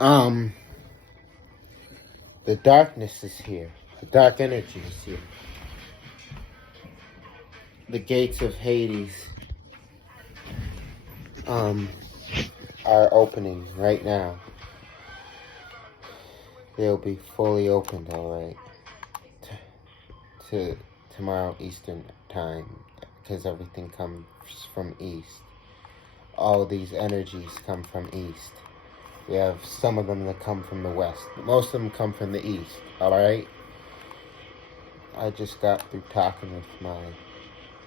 Um, the darkness is here. The dark energy is here. The gates of Hades, are opening right now. They'll be fully opened, alright, to tomorrow Eastern time, because everything comes from East. All these energies come from East. We have some of them that come from the West, but most of them come from the East, alright? I just got through talking with my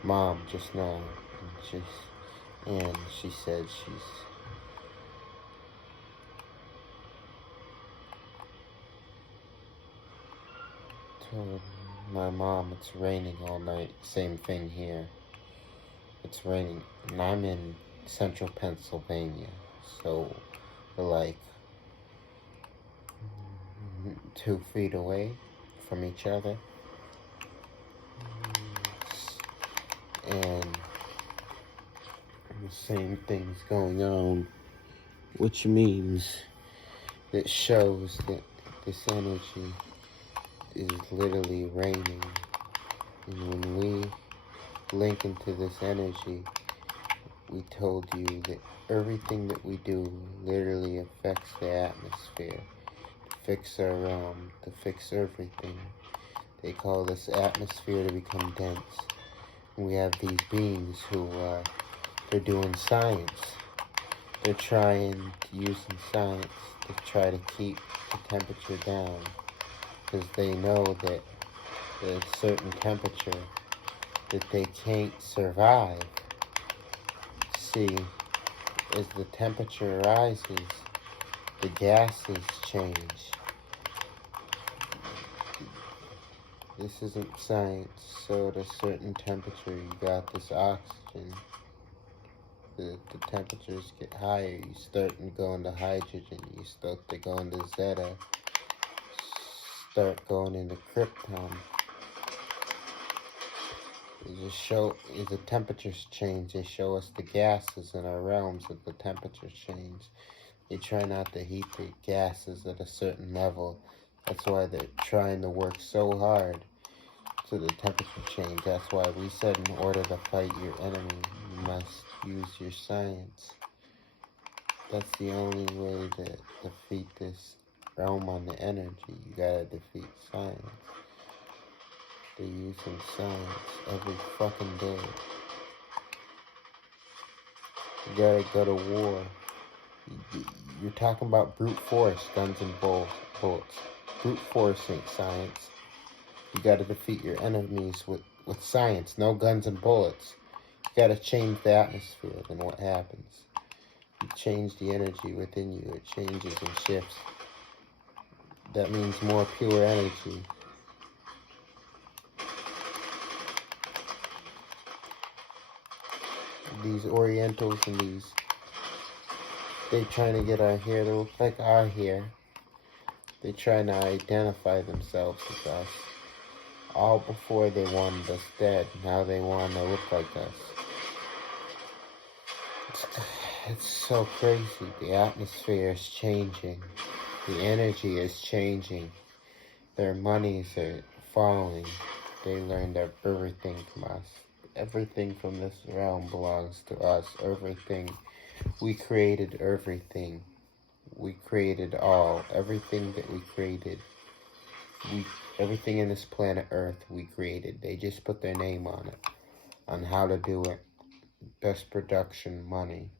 mom just now, and she said she's told my mom it's raining all night. Same thing here. It's raining, and I'm in central Pennsylvania, so we're like 2 feet away from each other. And the same thing's going on, which means that shows that this energy is literally raining. And when we link into this energy, we told you that everything that we do literally affects the atmosphere, to fix our realm, to fix everything. They call this atmosphere to become dense. We have these beings who they're doing science. They're trying, using science to try to keep the temperature down, because they know that at a certain temperature that they can't survive. See, as the temperature rises, the gases change. This isn't science, so at a certain temperature you got this oxygen. The temperatures get higher, you start to go into hydrogen, you start to go into zeta, start going into krypton. They just show, as the temperatures change, they show us the gases in our realms as the temperatures change. They try not to heat the gases at a certain level. That's why they're trying to work so hard to the temperature change. That's why we said in order to fight your enemy, you must use your science. That's the only way to defeat this realm on the energy. You gotta defeat science. They're using science every fucking day. You gotta go to war. You're talking about brute force, guns and bullets. Brute force ain't science. You gotta defeat your enemies with science, no guns and bullets. You gotta change the atmosphere, then what happens? You change the energy within you, it changes and shifts. That means more pure energy. These Orientals and these, they trying to get our hair to look like our hair. They trying to identify themselves as us. All before they wanted us dead, now they want to look like us. It's so crazy. The atmosphere is changing. The energy is changing. Their monies are falling. They learned everything from us. Everything from this realm belongs to us. Everything. We created everything. We created all. Everything that we created. Everything in this planet Earth we created. They just put their name on it. On how to do it. Best production, money.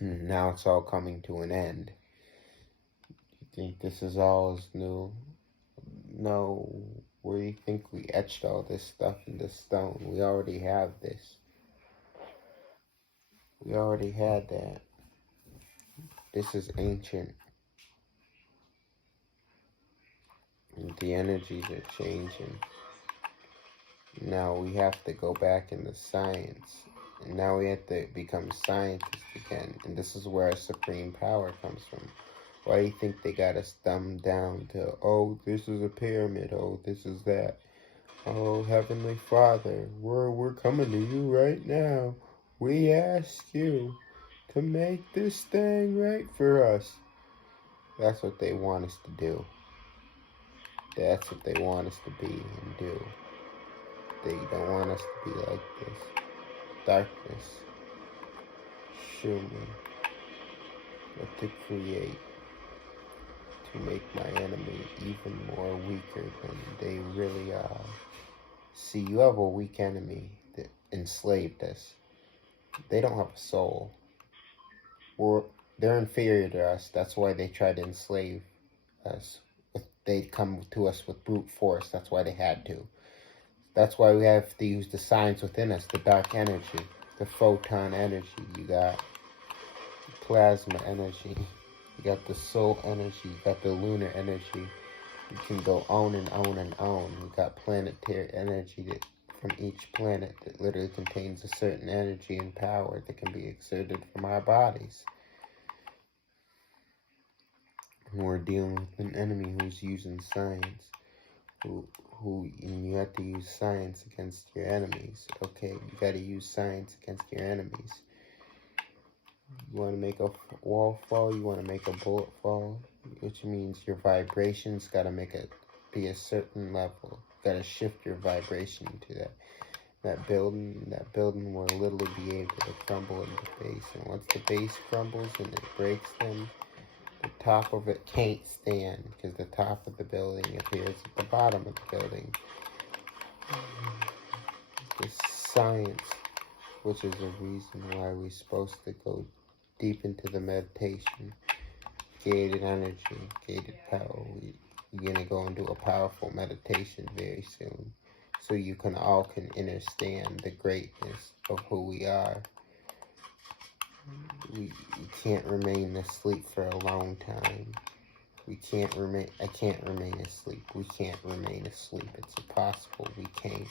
And now it's all coming to an end. You think this is all as new? No. Where do you think we etched all this stuff into stone? We already have this. We already had that. This is ancient. And the energies are changing. Now we have to go back into science. And now we have to become scientists again. And this is where our supreme power comes from. Why do you think they got us dumbed down to, oh, this is a pyramid, oh, this is that. Oh, Heavenly Father, we're coming to you right now. We ask you to make this thing right for us. That's what they want us to do. That's what they want us to be and do. They don't want us to be like this. Darkness. Show me what to create to make my enemy even more weaker than they really are. See, you have a weak enemy that enslaved us. They don't have a soul. They're inferior to us. That's why they tried to enslave us. They come to us with brute force. That's why they had to. That's why we have to use the science within us, the dark energy, the photon energy. You got plasma energy. You got the soul energy. You got the lunar energy. You can go on and on and on. You got planetary energy that from each planet that literally contains a certain energy and power that can be exerted from our bodies. And we're dealing with an enemy who's using science. And you have to use science against your enemies. Okay, you got to use science against your enemies. You want to make a wall fall, you want to make a bullet fall, which means your vibrations got to be a certain level. You got to shift your vibration to that building. That building will literally be able to crumble in the base. And once the base crumbles and it breaks them, the top of it can't stand because the top of the building appears at the bottom of the building. The science, which is a reason why we're supposed to go deep into the meditation, gated energy, gated power. You're gonna go into a powerful meditation very soon, so you all can understand the greatness of who we are. We can't remain asleep for a long time. I can't remain asleep. We can't remain asleep. It's impossible. We can't.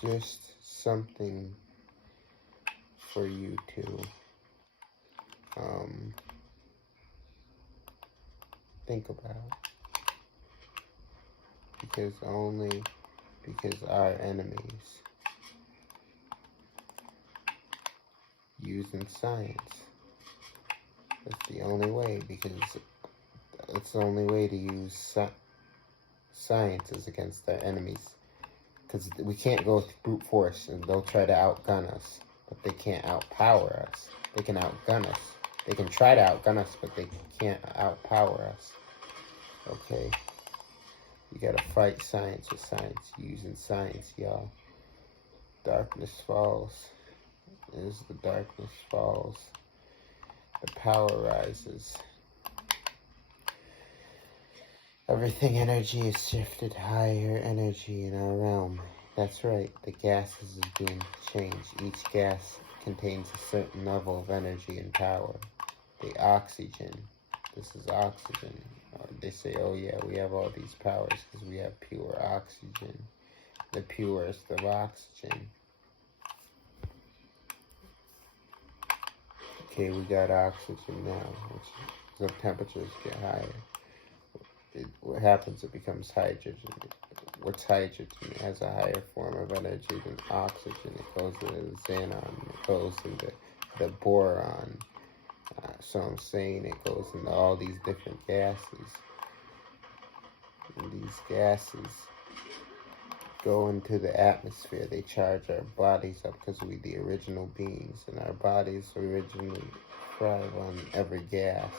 Just something for you to think about. Because our enemies using science. That's the only way, because it's the only way to use science is against our enemies. Because we can't go with brute force, and they'll try to outgun us, but they can't outpower us. They can outgun us. They can try to outgun us, but they can't outpower us. Okay? You gotta fight science with science, using science, y'all. Darkness falls. As the darkness falls, the power rises. Everything energy is shifted higher energy in our realm. That's right, the gases is being changed. Each gas contains a certain level of energy and power. The oxygen, this is oxygen. They say, oh yeah, we have all these powers because we have pure oxygen. The purest of oxygen. Okay, we got oxygen now, which the temperatures get higher. What happens, it becomes hydrogen. What's hydrogen? It has a higher form of energy than oxygen. It goes into the xenon, it goes into the boron. So I'm saying it goes into all these different gases. And these gases go into the atmosphere. They charge our bodies up because we're the original beings, and our bodies originally thrive on every gas.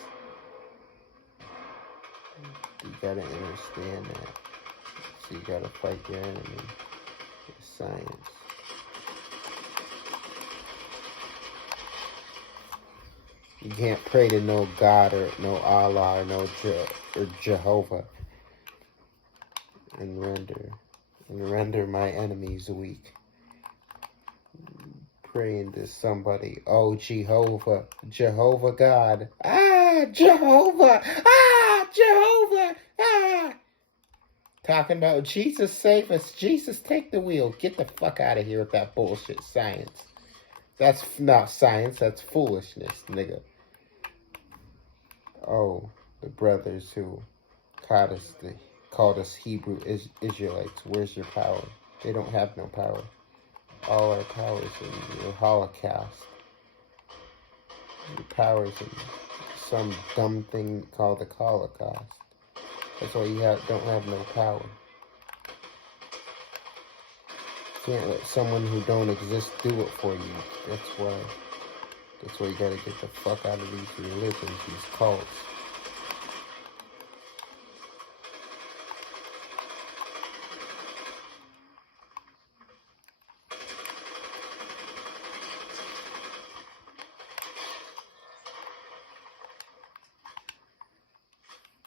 You gotta understand that. So you gotta fight your enemy with science. You can't pray to no God or no Allah or no Jehovah and render my enemies weak. Praying to somebody, oh Jehovah God, Jehovah, Jehovah, talking about Jesus save us, Jesus take the wheel. Get the fuck out of here with that bullshit science. That's not science, that's foolishness, nigga. Oh, the brothers who called us Hebrew Israelites, where's your power? They don't have no power. All our power is in your Holocaust. Your power's in some dumb thing called the Holocaust. That's why you don't have no power. You can't let someone who don't exist do it for you. That's why you gotta get the fuck out of these religions, these cults.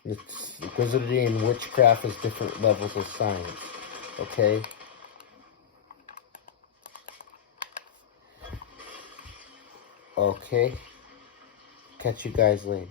It's wizardry and witchcraft is different levels of science. Okay? Okay? Catch you guys later.